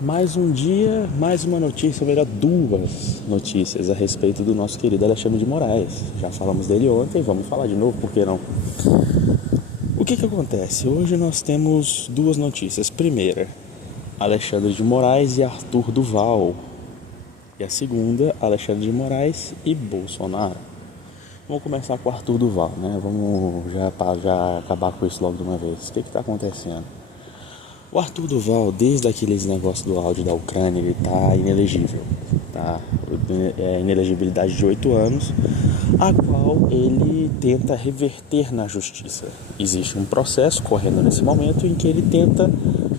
Mais um dia, mais uma notícia, ou melhor, duas notícias a respeito do nosso querido Alexandre de Moraes. Já falamos dele ontem, vamos falar de novo, por que não? O que acontece? Hoje nós temos duas notícias. Primeira, Alexandre de Moraes e Arthur Duval. E a segunda, Alexandre de Moraes e Bolsonaro. Vamos começar com o Arthur Duval, né? Vamos já acabar com isso logo de uma vez. O que está acontecendo? O Arthur Duval, desde aqueles negócios do áudio da Ucrânia, ele tá inelegível, tá? É inelegibilidade de 8 anos, a qual ele tenta reverter na justiça. Existe um processo correndo nesse momento em que ele tenta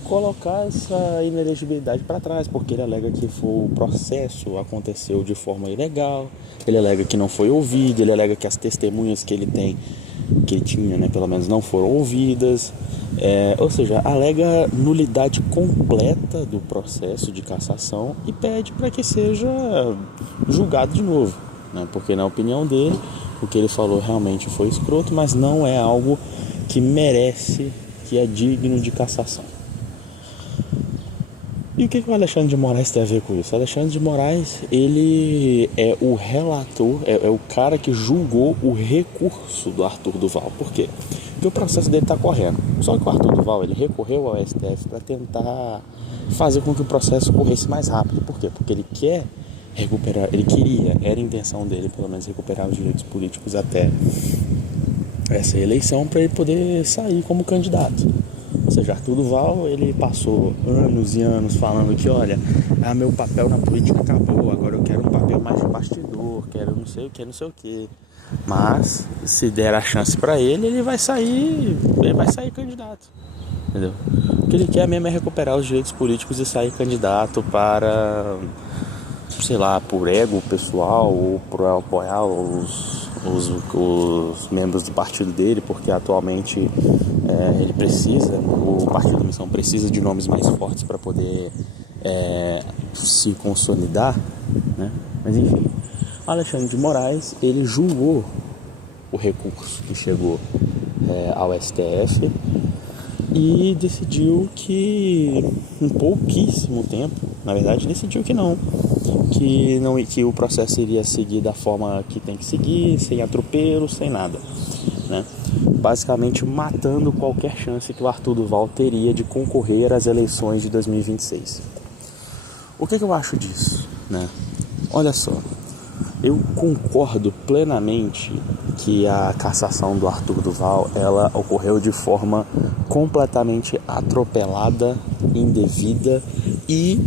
colocar essa inelegibilidade para trás, porque ele alega que o processo aconteceu de forma ilegal, ele alega que não foi ouvido, ele alega que as testemunhas que ele tinha, né, pelo menos não foram ouvidas. Ou seja, alega nulidade completa do processo de cassação e pede para que seja julgado de novo, né? Porque na opinião dele, o que ele falou realmente foi escroto, mas não é algo que merece, que é digno de cassação. E o que o Alexandre de Moraes tem a ver com isso? O Alexandre de Moraes, ele é o relator, é o cara que julgou o recurso do Arthur Duval. Por quê? Porque o processo dele está correndo. Só que o Arthur Duval, ele recorreu ao STF para tentar fazer com que o processo corresse mais rápido. Por quê? Porque ele quer recuperar, era a intenção dele, pelo menos, recuperar os direitos políticos até essa eleição para ele poder sair como candidato. Ou seja, Arthur Duval, ele passou anos e anos falando que, olha, meu papel na política acabou, agora eu quero um papel mais de bastidor, quero não sei o que, não sei o que. Mas, se der a chance para ele, ele vai sair candidato, entendeu? O que ele quer mesmo é recuperar os direitos políticos e sair candidato para, sei lá, por ego pessoal ou por apoiar os membros do partido dele, porque atualmente ele precisa, o Partido Missão precisa de nomes mais fortes para poder se consolidar, né? Mas enfim, Alexandre de Moraes, ele julgou o recurso que chegou ao STF e decidiu que em pouquíssimo tempo, na verdade decidiu que o processo iria seguir da forma que tem que seguir, sem atropelo, sem nada, né? Basicamente matando qualquer chance que o Arthur Duval teria de concorrer às eleições de 2026. O que eu acho disso, né? Olha só, eu concordo plenamente que a cassação do Arthur Duval, ela ocorreu de forma completamente atropelada, indevida e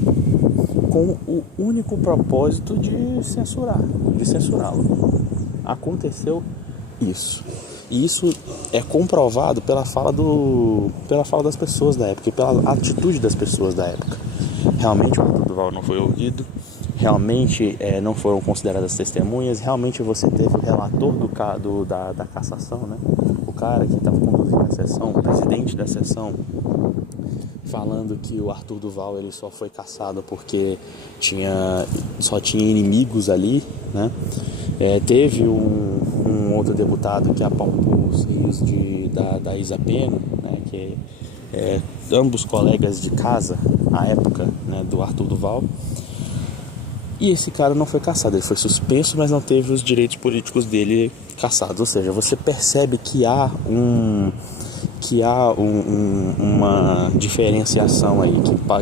com o único propósito de censurá-lo. Aconteceu isso. E isso é comprovado pela fala das pessoas da época e pela atitude das pessoas da época. Realmente o Arthur Duval não foi ouvido, realmente não foram consideradas testemunhas, realmente você teve o relator da cassação, né? O cara que estava conduzindo a sessão, o presidente da sessão, falando que o Arthur Duval ele só foi cassado porque só tinha inimigos ali, né? Teve um outro deputado que apalpou os rios da Isa Pena, né? Que ambos colegas de casa à época, né, do Arthur Duval. E esse cara não foi cassado, ele foi suspenso, mas não teve os direitos políticos dele cassados. Ou seja, você percebe que há uma diferenciação aí,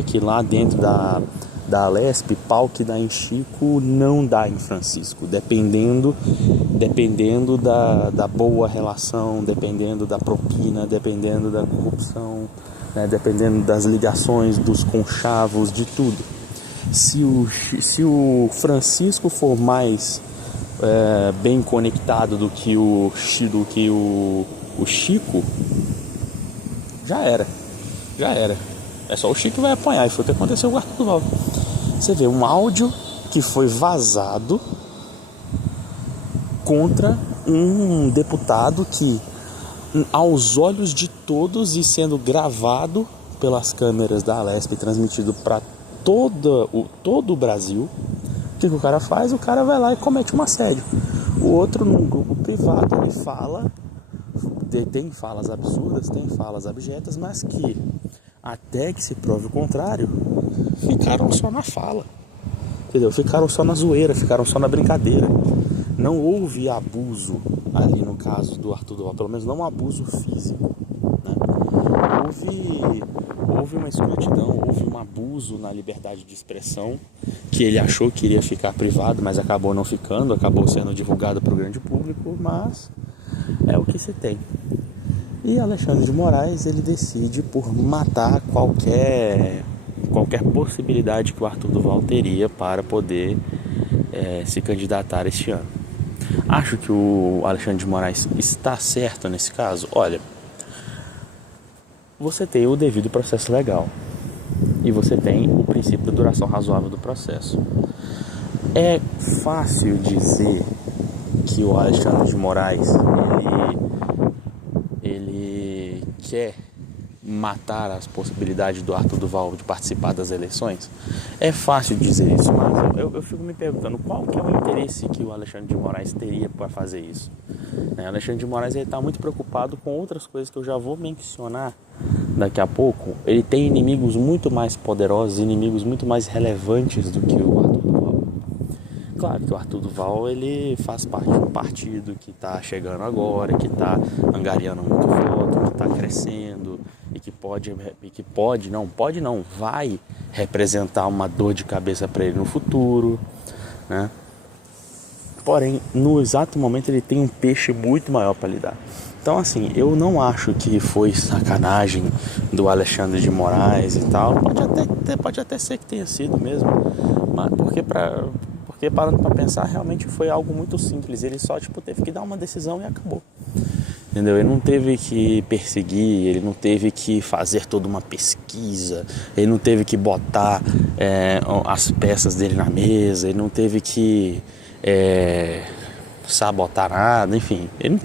que lá dentro da Alesp, pau que dá em Chico não dá em Francisco, dependendo da boa relação, dependendo da propina, dependendo da corrupção, né, dependendo das ligações, dos conchavos, de tudo. Se o Francisco for mais bem conectado do que o Chico, já era. É só o Chico que vai apanhar, e foi o que aconteceu com o Arthur Duval. Você vê um áudio que foi vazado contra um deputado que, aos olhos de todos e sendo gravado pelas câmeras da Alesp, transmitido para todo o Brasil, o que o cara faz? O cara vai lá e comete um assédio. O outro, num grupo privado, ele fala, tem falas absurdas, tem falas abjetas, mas que, até que se prove o contrário, ficaram só na fala, entendeu? Ficaram só na zoeira, ficaram só na brincadeira. Não houve abuso ali no caso do Arthur Duval, pelo menos não um abuso físico, né? Houve uma escrotidão, houve um abuso na liberdade de expressão, que ele achou que iria ficar privado, mas acabou não ficando, acabou sendo divulgado para o grande público, mas é o que se tem. E Alexandre de Moraes, ele decide por matar qualquer possibilidade que o Arthur Duval teria para poder se candidatar este ano. Acho que o Alexandre de Moraes está certo nesse caso. Olha, você tem o devido processo legal e você tem o princípio da duração razoável do processo. É fácil dizer que o Alexandre de Moraes ele quer matar as possibilidades do Arthur Duval de participar das eleições? É fácil dizer isso, mas eu fico me perguntando qual que é o interesse que o Alexandre de Moraes teria para fazer isso. O Alexandre de Moraes está muito preocupado com outras coisas que eu já vou mencionar daqui a pouco. Ele tem inimigos muito mais poderosos, inimigos muito mais relevantes do que o Arthur Duval. Claro que o Arthur Duval ele faz parte de um partido que está chegando agora, que está angariando muito voto, que está crescendo e que vai representar uma dor de cabeça para ele no futuro, né? Porém, no exato momento ele tem um peixe muito maior para lidar. Então, assim, eu não acho que foi sacanagem do Alexandre de Moraes e tal. Pode até ser que tenha sido mesmo, mas porque parando para pensar, realmente foi algo muito simples. Ele só teve que dar uma decisão e acabou. Entendeu? Ele não teve que perseguir, ele não teve que fazer toda uma pesquisa, ele não teve que botar as peças dele na mesa, ele não teve que sabotar nada, enfim. Ele não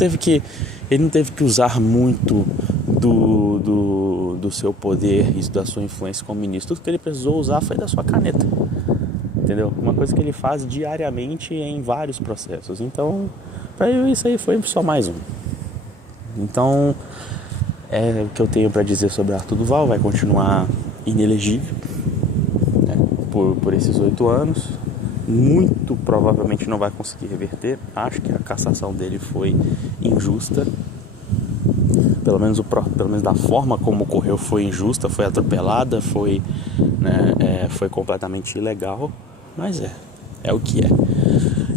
teve que usar muito do seu poder e da sua influência como ministro. Tudo que ele precisou usar foi da sua caneta. Entendeu? Uma coisa que ele faz diariamente em vários processos. Então, para eu isso aí foi só mais um. Então, é o que eu tenho para dizer sobre Arthur Duval. Vai continuar inelegível, né, por esses 8 anos. Muito provavelmente não vai conseguir reverter. Acho que a cassação dele foi injusta. Pelo menos da forma como ocorreu foi injusta, foi atropelada, foi completamente ilegal. Mas é o que é.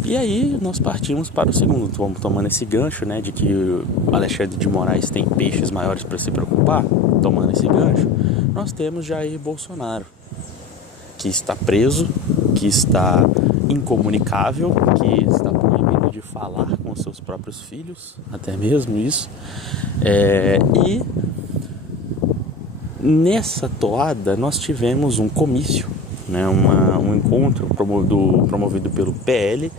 E aí nós partimos para o segundo, vamos tomando esse gancho, né, de que o Alexandre de Moraes tem peixes maiores para se preocupar. Tomando esse gancho, nós temos Jair Bolsonaro, que está preso, que está incomunicável, que está proibido de falar com seus próprios filhos, até mesmo isso. E nessa toada nós tivemos um comício, né, um encontro promovido pelo PL,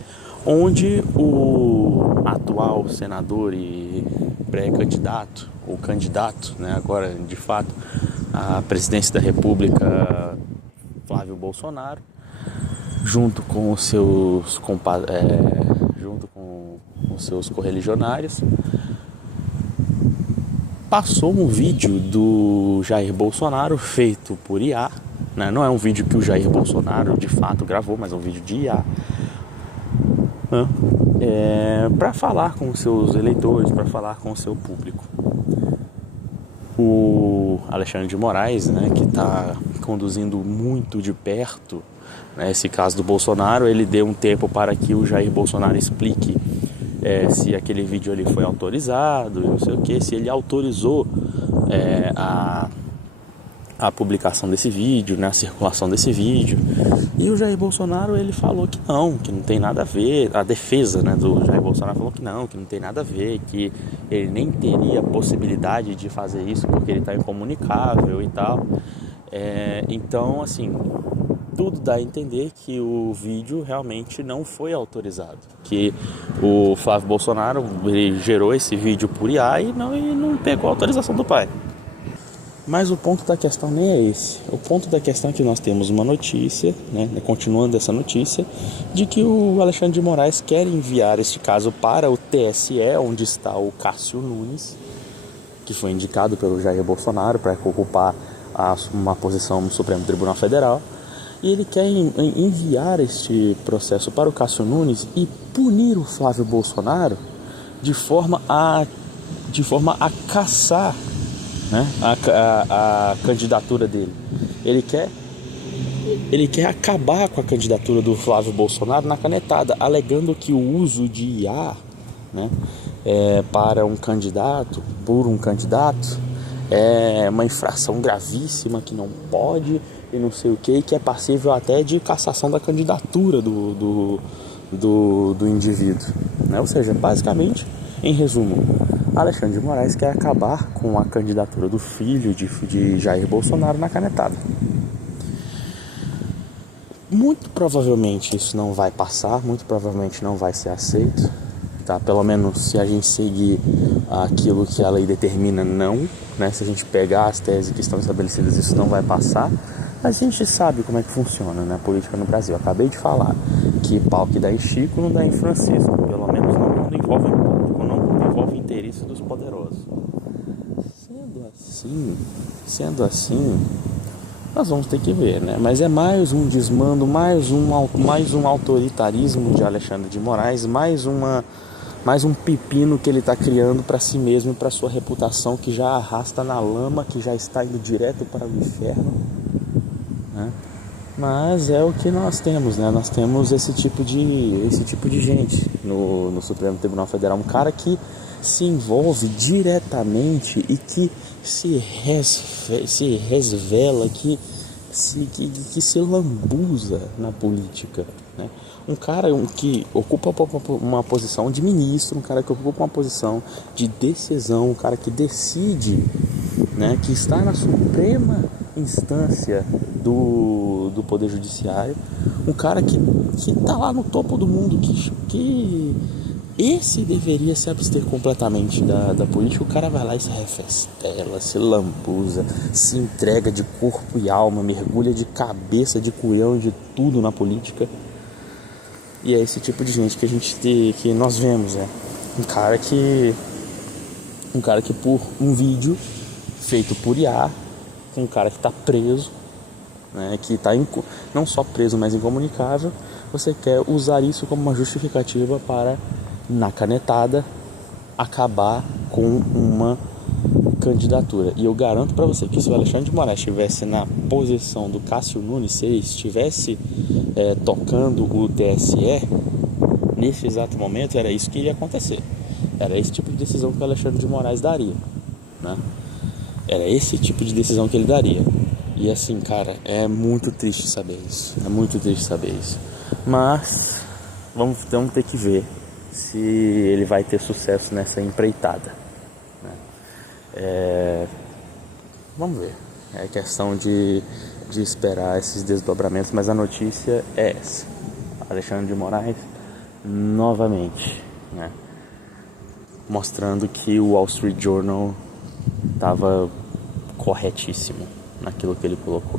onde o atual senador e pré-candidato, ou candidato, né, agora de fato à presidência da República, Flávio Bolsonaro, junto com os seus correligionários, passou um vídeo do Jair Bolsonaro feito por IA, né? Não é um vídeo que o Jair Bolsonaro de fato gravou, mas é um vídeo de IA, né? Para falar com os seus eleitores, para falar com o seu público. O Alexandre de Moraes, né, que está conduzindo muito de perto, né, esse caso do Bolsonaro, ele deu um tempo para que o Jair Bolsonaro explique se aquele vídeo ali foi autorizado, não sei o que, se ele autorizou a publicação desse vídeo, né, a circulação desse vídeo. E o Jair Bolsonaro, ele falou que não tem nada a ver. A defesa, né, do Jair Bolsonaro falou que não tem nada a ver, que ele nem teria possibilidade de fazer isso porque ele está incomunicável e tal. Então, assim, tudo dá a entender que o vídeo realmente não foi autorizado, que o Flávio Bolsonaro ele gerou esse vídeo por IA e não pegou a autorização do pai. Mas o ponto da questão nem é esse. O ponto da questão é que nós temos uma notícia, né, continuando essa notícia, de que o Alexandre de Moraes quer enviar este caso para o TSE, onde está o Cássio Nunes, que foi indicado pelo Jair Bolsonaro para ocupar uma posição no Supremo Tribunal Federal, e ele quer enviar este processo para o Cássio Nunes e punir o Flávio Bolsonaro de forma a caçar, né, a candidatura dele. Ele quer acabar com a candidatura do Flávio Bolsonaro na canetada, alegando que o uso de IA, né, para por um candidato é uma infração gravíssima, que não pode e não sei o que é passível até de cassação da candidatura do indivíduo, né? Ou seja, basicamente, em resumo, Alexandre de Moraes quer acabar com a candidatura do filho de Jair Bolsonaro na canetada. Muito provavelmente isso não vai passar, muito provavelmente não vai ser aceito, tá? Pelo menos se a gente seguir aquilo que a lei determina, não, né? Se a gente pegar as teses que estão estabelecidas, isso não vai passar. Mas a gente sabe como é que funciona, né, a política no Brasil. Eu acabei de falar que pau que dá em Chico não dá em Francisco, pelo menos não quando envolve interesse dos poderosos. Sendo assim, nós vamos ter que ver, né? Mas é mais um desmando, mais um autoritarismo de Alexandre de Moraes, mais um pepino que ele está criando para si mesmo e para sua reputação, que já arrasta na lama, que já está indo direto para o inferno, né? Mas é o que nós temos, né? Nós temos esse tipo de gente no Supremo Tribunal Federal, um cara que se envolve diretamente e que se resvela, que se lambuza na política, né? Um cara que ocupa uma posição de ministro, um cara que ocupa uma posição de decisão, um cara que decide, né, que está na suprema instância do Poder Judiciário, um cara que está lá no topo do mundo, que esse deveria se abster completamente da política. O cara vai lá e se refestela, se lambuza, se entrega de corpo e alma, mergulha de cabeça, de culhão, de tudo na política. E é esse tipo de gente que nós vemos, né? Um cara que por um vídeo feito por IA, um cara que está preso, né, que está não só preso, mas incomunicável, você quer usar isso como uma justificativa para, na canetada, acabar com uma candidatura. E eu garanto para você que se o Alexandre de Moraes estivesse na posição do Cássio Nunes, se ele estivesse tocando o TSE, nesse exato momento, era isso que iria acontecer. Era esse tipo de decisão que o Alexandre de Moraes daria, né? Era esse tipo de decisão que ele daria. E assim, cara, é muito triste saber isso. É muito triste saber isso. Mas vamos ter que ver se ele vai ter sucesso nessa empreitada, né? Vamos ver. É questão de esperar esses desdobramentos. Mas a notícia é essa: Alexandre de Moraes novamente, né, mostrando que o Wall Street Journal estava corretíssimo naquilo que ele colocou.